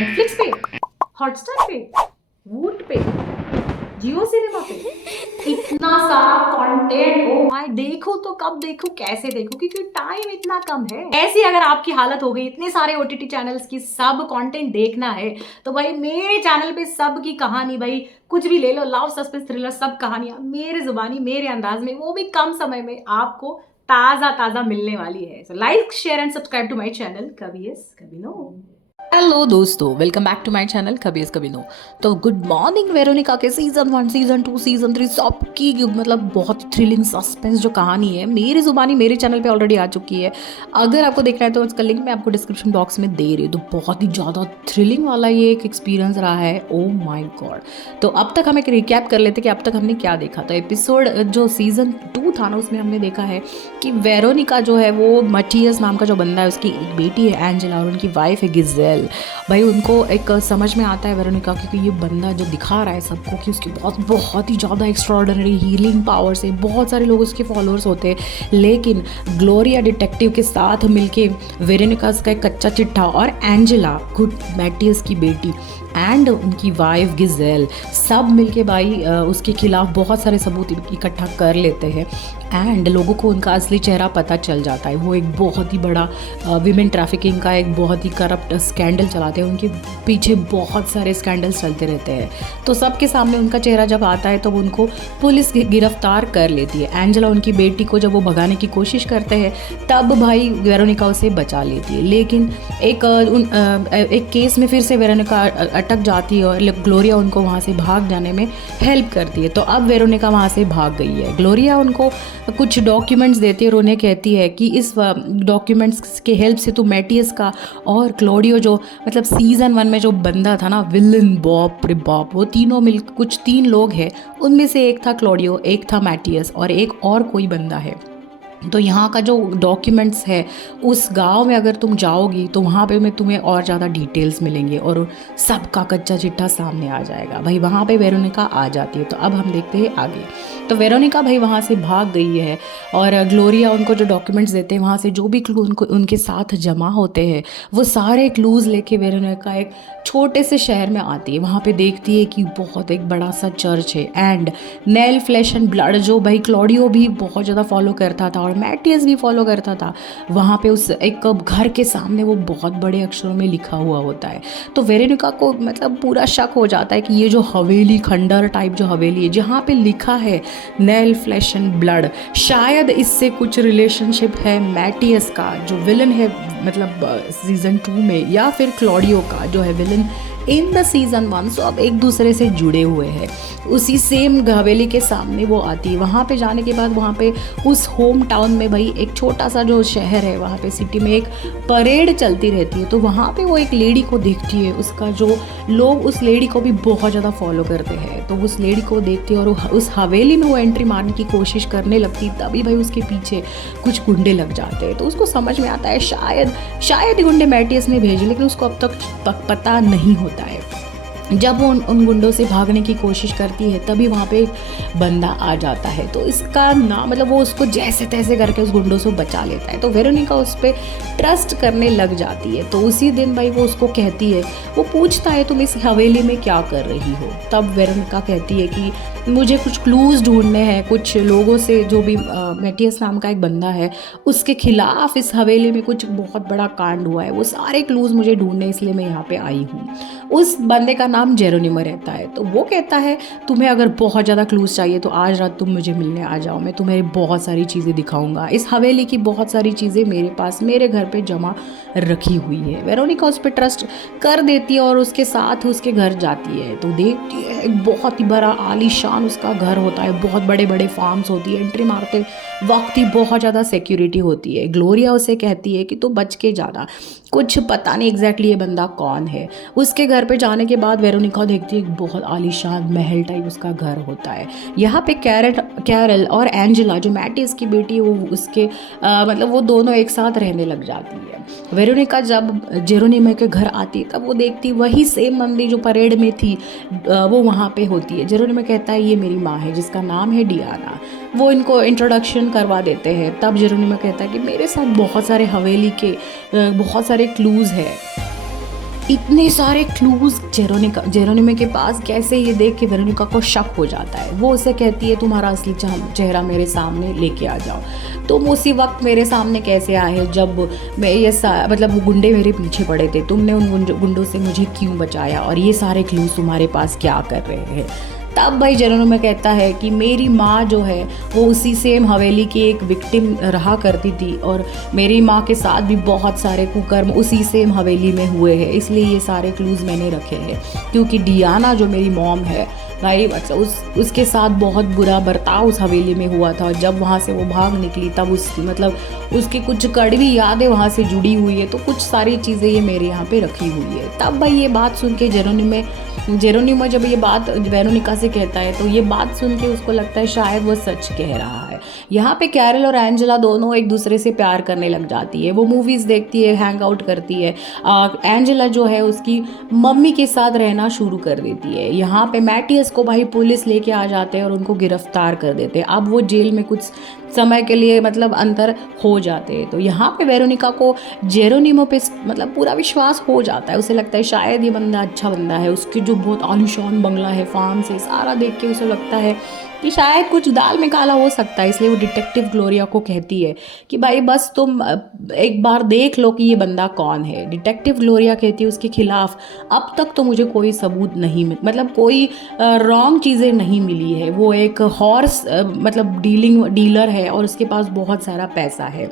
Netflix पे, Hotstar पे, वूट पे, जियो सिनेमा पे इतना सारा कंटेंट। ओ माय, देखो तो कब देखो, कैसे देखो, क्योंकि टाइम इतना कम है। ऐसी अगर आपकी हालत हो गई इतने सारे ओटीटी चैनल्स की सब कंटेंट देखना है, तो भाई मेरे चैनल पे सब की कहानी, भाई कुछ भी ले लो, लव सस्पेंस थ्रिलर, सब कहानियां मेरे जुबानी मेरे अंदाज में, वो भी कम समय में आपको ताजा ताजा मिलने वाली है। So like share and subscribe to my channel कभी यस कभी नो। हेलो दोस्तों, welcome back to my channel कभी इस कभी नो। तो गुड मॉर्निंग। वेरोनिका के सीजन 1, सीजन 2, सीजन 3 सबकी मतलब बहुत थ्रिलिंग सस्पेंस जो कहानी है मेरी जुबानी मेरे चैनल पे ऑलरेडी आ चुकी है। अगर आपको देखना है तो इसका लिंक मैं आपको डिस्क्रिप्शन बॉक्स में दे रही हूँ। तो बहुत ही ज़्यादा थ्रिलिंग वाला ये एक एक्सपीरियंस रहा है। ओ माई गॉड। तो अब तक हम एक रिकैप कर लेते कि अब तक हमने क्या देखा। तो एपिसोड जो सीजन 2 था ना, उसमें हमने देखा है कि वेरोनिका जो है वो मटियस नाम का जो बंदा है, उसकी एक बेटी है एंजेला और उनकी वाइफ है गिजेल। भाई उनको एक समझ में आता है वेरोनिका, क्योंकि ये बंदा जो दिखा रहा है सबको कि उसकी बहुत ही ज़्यादा एक्स्ट्रॉर्डनरी हीलिंग पावर्स है, बहुत सारे लोग उसके फॉलोअर्स होते हैं। लेकिन ग्लोरिया डिटेक्टिव के साथ मिलके वेरोनिका का एक कच्चा चिट्ठा और एंजेला खुद मैटियस की बेटी एंड उनकी वाइफ गिजेल सब मिलके भाई उसके खिलाफ बहुत सारे सबूत इकट्ठा कर लेते हैं। एंड लोगों को उनका असली चेहरा पता चल जाता है। वो एक बहुत ही बड़ा विमेन ट्रैफिकिंग का एक बहुत ही करप्ट स्कैंडल चलाते हैं। उनके पीछे बहुत सारे स्कैंडल्स चलते रहते हैं। तो सबके सामने उनका चेहरा जब आता है तो उनको पुलिस गिरफ्तार कर लेती है। एंजेला उनकी बेटी को जब वो भगाने की कोशिश करते हैं तब भाई वेरोनिका उसे बचा लेती है। लेकिन एक केस में फिर से वेरोनिका अटक जाती है और ग्लोरिया उनको वहाँ से भाग जाने में हेल्प करती है। तो अब वेरोनिका वहाँ से भाग गई है। ग्लोरिया उनको कुछ डॉक्यूमेंट्स देती है और उन्हें कहती है कि इस डॉक्यूमेंट्स के हेल्प से तो मैटियस का और क्लॉडियो जो मतलब सीजन 1 में जो बंदा था ना, विलन, बाप रे बाप, वो तीनों मिल कुछ 3 लोग हैं, उनमें से एक था क्लॉडियो, एक था मैटियस और एक और कोई बंदा है। तो यहाँ का जो डॉक्यूमेंट्स है, उस गांव में अगर तुम जाओगी तो वहाँ पे मैं तुम्हें और ज़्यादा डिटेल्स मिलेंगे और सबका कच्चा चिट्ठा सामने आ जाएगा। भाई वहाँ पे वेरोनिका आ जाती है। तो अब हम देखते हैं आगे। तो वेरोनिका भाई वहाँ से भाग गई है और ग्लोरिया उनको जो डॉक्यूमेंट्स देते हैं, वहाँ से जो भी क्लू उनको उनके साथ जमा होते हैं, वो सारे क्लूज़ लेके वेरोनिका एक छोटे से शहर में आती है। वहाँ पे देखती है कि बहुत एक बड़ा सा चर्च है and nail flash and blood जो भाई क्लॉडियो भी बहुत ज़्यादा फॉलो करता था और मैटियस भी फॉलो करता था, वहाँ पे उस एक घर के सामने वो बहुत बड़े अक्षरों में लिखा हुआ होता है। तो वेरोनिका को मतलब पूरा शक हो जाता है कि ये जो हवेली, खंडर टाइप जो हवेली है जहाँ पे लिखा है नेल फ्लैश एंड ब्लड, शायद इससे कुछ रिलेशनशिप है मैटियस का जो विलन है मतलब सीजन 2 में, या फिर क्लॉडियो का जो है विलन इन द सीजन 1। सो अब एक दूसरे से जुड़े हुए हैं। उसी सेम हवेली के सामने वो आती है। वहाँ पे जाने के बाद वहाँ पे उस होम टाउन में भाई एक छोटा सा जो शहर है, वहाँ पे सिटी में एक परेड चलती रहती है। तो वहाँ पे वो एक लेडी को देखती है, उसका जो लोग उस लेडी को भी बहुत ज़्यादा फॉलो करते हैं। तो उस लेडी को देखती है और उस हवेली में वो एंट्री मारने की कोशिश करने लगती, तभी भाई उसके पीछे कुछ गुंडे लग जाते हैं। तो उसको समझ में आता है शायद ही गुंडे मैटियस ने भेजे, लेकिन उसको अब तक पता नहीं होता है। जब वो उन गुंडों से भागने की कोशिश करती है तभी वहाँ पे एक बंदा आ जाता है। तो इसका नाम मतलब वो उसको जैसे तैसे करके उस गुंडों से बचा लेता है। तो वेरोनिका उस पर ट्रस्ट करने लग जाती है। तो उसी दिन भाई वो उसको कहती है, वो पूछता है तुम इस हवेली में क्या कर रही हो। तब वेरोनिका कहती है कि मुझे कुछ क्लूज़ ढूंढने हैं, कुछ लोगों से, जो भी मैटियस नाम का एक बंदा है उसके खिलाफ इस हवेली में कुछ बहुत बड़ा कांड हुआ है, वो सारे क्लूज़ मुझे ढूंढने, इसलिए मैं यहाँ पे आई हूँ। उस बंदे का नाम जेरोनिमो रहता है। तो वो कहता है तुम्हें अगर बहुत ज़्यादा क्लूज़ चाहिए तो आज रात तुम मुझे मिलने आ जाओ, मैं तुम्हें बहुत सारी चीज़ें दिखाऊंगा। इस हवेली की बहुत सारी चीज़ें मेरे पास मेरे घर पे जमा रखी हुई है। वेरोनिका उस पर ट्रस्ट कर देती है और उसके साथ उसके घर जाती है। तो देखती है एक बहुत ही बड़ा आलीशान उसका घर होता है, बहुत बड़े बड़े फार्म्स होती है। एंट्री मारते वक्त ही बहुत ज़्यादा सिक्योरिटी होती है। ग्लोरिया उसे कहती है कि तू बच के जाना, कुछ पता नहीं एग्जैक्टली ये बंदा कौन है। उसके घर पे जाने के बाद वेरोनिका देखती है एक बहुत आलीशान महल टाइप उसका घर होता है। यहाँ पे कैरल और एंजेला जो मैटियस की बेटी है, वो उसके मतलब वो दोनों एक साथ रहने लग जाती है। वेरोनिका जब जेरोनिमो के घर आती है तब वो देखती वही सेम मंदी जो परेड में थी, वो वहाँ पे होती है। जेरोनिमो कहता है ये मेरी माँ है जिसका नाम है डियाना। वो इनको इंट्रोडक्शन करवा देते हैं। तब जेरोनिमो कहता है कि मेरे साथ बहुत सारे हवेली के बहुत सारे क्लूज़ है, इतने सारे क्लूज जेरोनिमा के पास, कैसे ये देख के वेरोनिका को शक हो जाता है। वो उसे कहती है तुम्हारा असली चेहरा मेरे सामने लेके आ जाओ। तुम उसी वक्त मेरे सामने कैसे आए जब मैं मतलब वो गुंडे मेरे पीछे पड़े थे, तुमने उन गुंडों से मुझे क्यों बचाया, और ये सारे क्लूज तुम्हारे पास क्या कर रहे हैं। तब भाई जेरोनिमा कहता है कि मेरी माँ जो है वो उसी सेम हवेली की एक विक्टिम रहा करती थी, और मेरी माँ के साथ भी बहुत सारे कुकर्म उसी सेम हवेली में हुए हैं, इसलिए ये सारे क्लूज़ मैंने रखे हैं। क्योंकि डियाना जो मेरी मॉम है भाई, अच्छा उसके साथ बहुत बुरा बर्ताव उस हवेली में हुआ था, और जब वहाँ से वो भाग निकली तब उसकी कुछ कड़वी यादें वहाँ से जुड़ी हुई है, तो कुछ सारी चीज़ें ये मेरे यहाँ पे रखी हुई है। तब भाई ये बात सुन के जेरोनिमा जब ये बात वेरोनिका से कहता है, तो ये बात सुन के उसको लगता है शायद वो सच कह रहा है। यहाँ पे कैरल और एंजेला दोनों एक दूसरे से प्यार करने लग जाती है। वो मूवीज़ देखती है, हैंग आउट करती है। एंजेला जो है उसकी मम्मी के साथ रहना शुरू कर देती है। यहाँ पे मैटियस को भाई पुलिस लेके आ जाते हैं और उनको गिरफ्तार कर देते हैं। अब वो जेल में कुछ समय के लिए मतलब अंदर हो जाते हैं। तो यहाँ पे वेरोनिका को जेरोनिमा पे मतलब पूरा विश्वास हो जाता है। उसे लगता है शायद ये बंदा अच्छा बंदा है, उसके जो बहुत आलीशान बंगला है, फार्म से सारा देख के उसे लगता है कि शायद कुछ दाल में काला हो सकता है। इसलिए वो डिटेक्टिव ग्लोरिया को कहती है कि भाई बस तुम एक बार देख लो कि ये बंदा कौन है। डिटेक्टिव ग्लोरिया कहती है उसके खिलाफ अब तक तो मुझे कोई सबूत नहीं मतलब कोई रॉन्ग चीज़ें नहीं मिली है। वो एक हॉर्स मतलब डीलर है और उसके पास बहुत सारा पैसा है।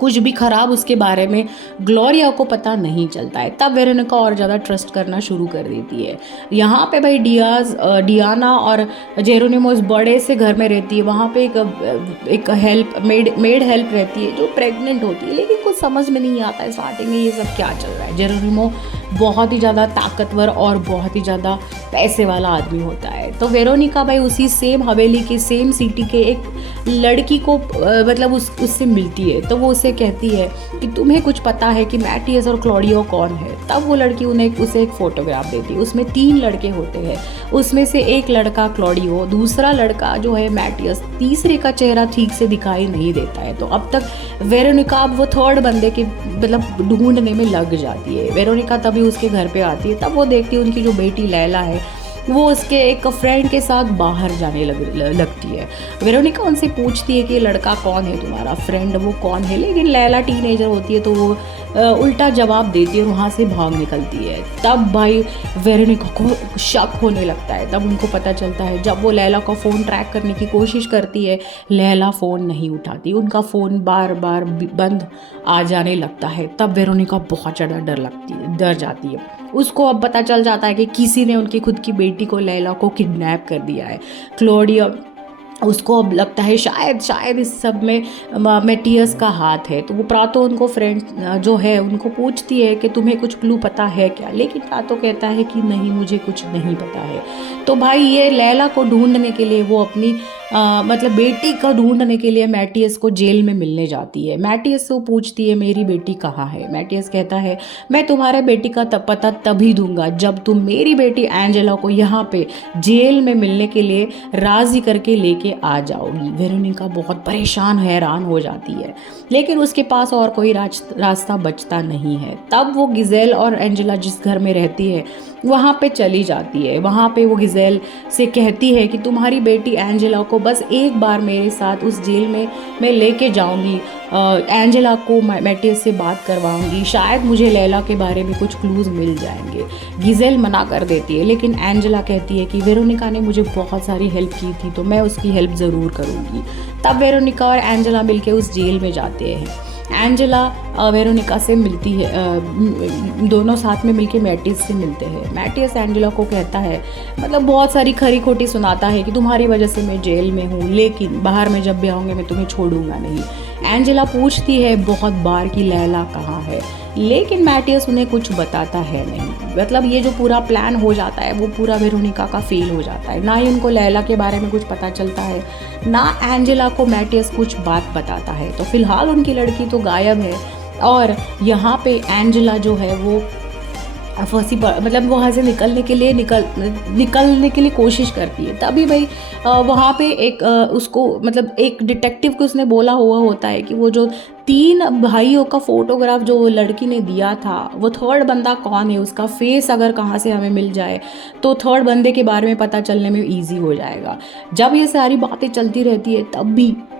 कुछ भी ख़राब उसके बारे में ग्लोरिया को पता नहीं चलता है। तब वेरोनिका और ज़्यादा ट्रस्ट करना शुरू कर देती है। यहाँ पे भाई डियाना और जेरोनिमा उस बड़े से घर में रहती है। वहाँ पे एक मेड हेल्प रहती है जो प्रेग्नेंट होती है, लेकिन कुछ समझ में नहीं आता है स्टार्टिंग में ये सब क्या चल रहा है। जेरोनिमा बहुत ही ज़्यादा ताकतवर और बहुत ही ज़्यादा पैसे वाला आदमी होता है। तो वेरोनिका भाई उसी सेम हवेली के सेम सिटी के एक लड़की को मतलब उससे मिलती है। तो वो उसे कहती है कि तुम्हें कुछ पता है कि मैटियस और क्लॉडियो कौन है। तब वो लड़की उसे एक फ़ोटोग्राफ देती है। उसमें 3 लड़के होते हैं, उसमें से एक लड़का क्लॉडियो, दूसरा लड़का जो है मैटियस, तीसरे का चेहरा ठीक से दिखाई नहीं देता है। तो अब तक वेरोनिका अब वो थर्ड बंदे के मतलब ढूंढने में लग जाती है। वेरोनिका तभी उसके घर पे आती है। तब वो देखती है उनकी जो बेटी लैला है वो उसके एक फ्रेंड के साथ बाहर जाने लगती है। वेरोनिका उनसे पूछती है कि ये लड़का कौन है, तुम्हारा फ्रेंड वो कौन है, लेकिन लैला टीनेजर होती है तो वो उल्टा जवाब देती है और वहाँ से भाग निकलती है। तब भाई वेरोनिका को शक होने लगता है। तब उनको पता चलता है जब वो लैला का फ़ोन ट्रैक करने की कोशिश करती है, लैला फ़ोन नहीं उठाती, उनका फ़ोन बार बार बंद आ जाने लगता है। तब वेरोनिका बहुत ज़्यादा डर जाती है। उसको अब पता चल जाता है कि किसी ने उनकी खुद की बेटी को लैला को किडनैप कर दिया है। क्लॉडिया उसको अब लगता है शायद इस सब में मैटियस का हाथ है। तो वो प्रातो उनको फ्रेंड जो है उनको पूछती है कि तुम्हें कुछ क्लू पता है क्या, लेकिन प्रातो कहता है कि नहीं मुझे कुछ नहीं पता है। तो भाई ये लैला को ढूंढने के लिए वो अपनी मतलब बेटी को ढूंढने के लिए मैटियस को जेल में मिलने जाती है। मैटियस से वो पूछती है मेरी बेटी कहाँ है। मैटियस कहता है मैं तुम्हारे बेटी का पता तभी दूंगा जब तुम मेरी बेटी एंजेला को यहाँ पे जेल में मिलने के लिए राज़ी करके लेके आ जाओगी। वेरोनिका बहुत परेशान हैरान हो जाती है, लेकिन उसके पास और कोई रास्ता बचता नहीं है। तब वो गिजेल और एंजेला जिस घर में रहती है वहाँ पे चली जाती है। वहाँ पे वो गिजेल से कहती है कि तुम्हारी बेटी एंजेला को बस एक बार मेरे साथ उस जेल में मैं लेके जाऊँगी, एंजेला को मैटियस से बात करवाऊँगी, शायद मुझे लैला के बारे में कुछ क्लूज़ मिल जाएंगे। गिजेल मना कर देती है, लेकिन एंजेला कहती है कि वेरोनिका ने मुझे बहुत सारी हेल्प की थी तो मैं उसकी हेल्प ज़रूर करूँगी। तब वेरोनिका और एंजेला मिलके उस जेल में जाते हैं। एंजेला वेरोनिका से मिलती है, दोनों साथ में मिलके मैटियस से मिलते हैं। मैटियस एंजेला को कहता है मतलब बहुत सारी खरी खोटी सुनाता है कि तुम्हारी वजह से मैं जेल में हूँ, लेकिन बाहर में जब भी आऊँगी मैं तुम्हें छोड़ूंगा नहीं। एंजेला पूछती है बहुत बार कि लैला कहाँ है, लेकिन मैटियस उन्हें कुछ बताता है नहीं। मतलब ये जो पूरा प्लान हो जाता है वो पूरा वेरोनिका का फेल हो जाता है। ना ही उनको लैला के बारे में कुछ पता चलता है, ना एंजेला को मैटियस कुछ बात बताता है। तो फिलहाल उनकी लड़की तो गायब है और यहाँ पे एंजेला जो है वो फंसी मतलब वहाँ से निकलने के लिए कोशिश करती है। तभी भाई वहाँ पे एक उसको मतलब एक डिटेक्टिव को उसने बोला हुआ होता है कि वो जो 3 भाइयों का फोटोग्राफ जो वो लड़की ने दिया था, वो थर्ड बंदा कौन है, उसका फेस अगर कहाँ से हमें मिल जाए तो थर्ड बंदे के बारे में पता चलने में इजी हो जाएगा। जब ये सारी बातें चलती रहती है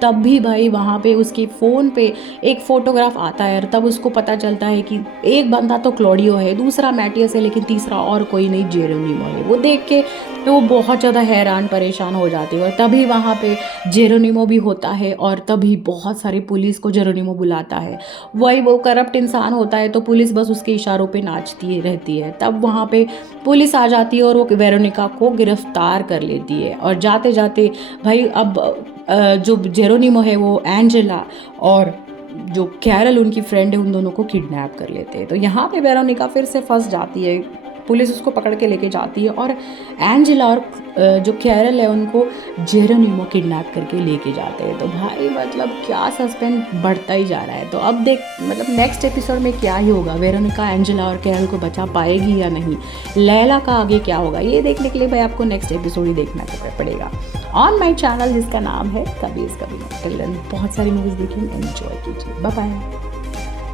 तब भी भाई वहाँ पे उसके फ़ोन पे एक फ़ोटोग्राफ आता है और तब उसको पता चलता है कि एक बंदा तो क्लॉडियो है, दूसरा मैटियस है, लेकिन तीसरा और कोई नहीं, जेरोनिमो है। वो देख के तो वो बहुत ज़्यादा हैरान परेशान हो जाती है और तभी वहाँ पे जेरोनिमो भी होता है और तभी बहुत सारी पुलिस को जेरोनिमो बुलाता है। वही वो करप्ट इंसान होता है तो पुलिस बस उसके इशारों पे नाचती रहती है। तब वहाँ पे पुलिस आ जाती है और वो वेरोनिका को गिरफ्तार कर लेती है। और जाते जाते भाई अब जो जेरोनिमो है वो एंजेला और जो कैरल उनकी फ्रेंड है उन दोनों को किडनैप कर लेते हैं। तो यहाँ पे वेरोनिका फिर से फंस जाती है, पुलिस उसको पकड़ के लेके जाती है और एंजेला और जो कैरल है उनको जेरोनिमो किडनैप करके लेके जाते हैं। तो भाई मतलब क्या सस्पेंस बढ़ता ही जा रहा है। तो अब देख मतलब नेक्स्ट एपिसोड में क्या ही होगा, वेरोनिका एंजेला और कैरल को बचा पाएगी या नहीं, लैला का आगे क्या होगा, ये देखने के लिए भाई आपको नेक्स्ट एपिसोड ही देखना पड़ेगा ऑन माई चैनल जिसका नाम है कभी इस कभी नो। टिल देन बहुत सारी मूवीज़ देखिए, एंजॉय कीजिए, बाय बाय।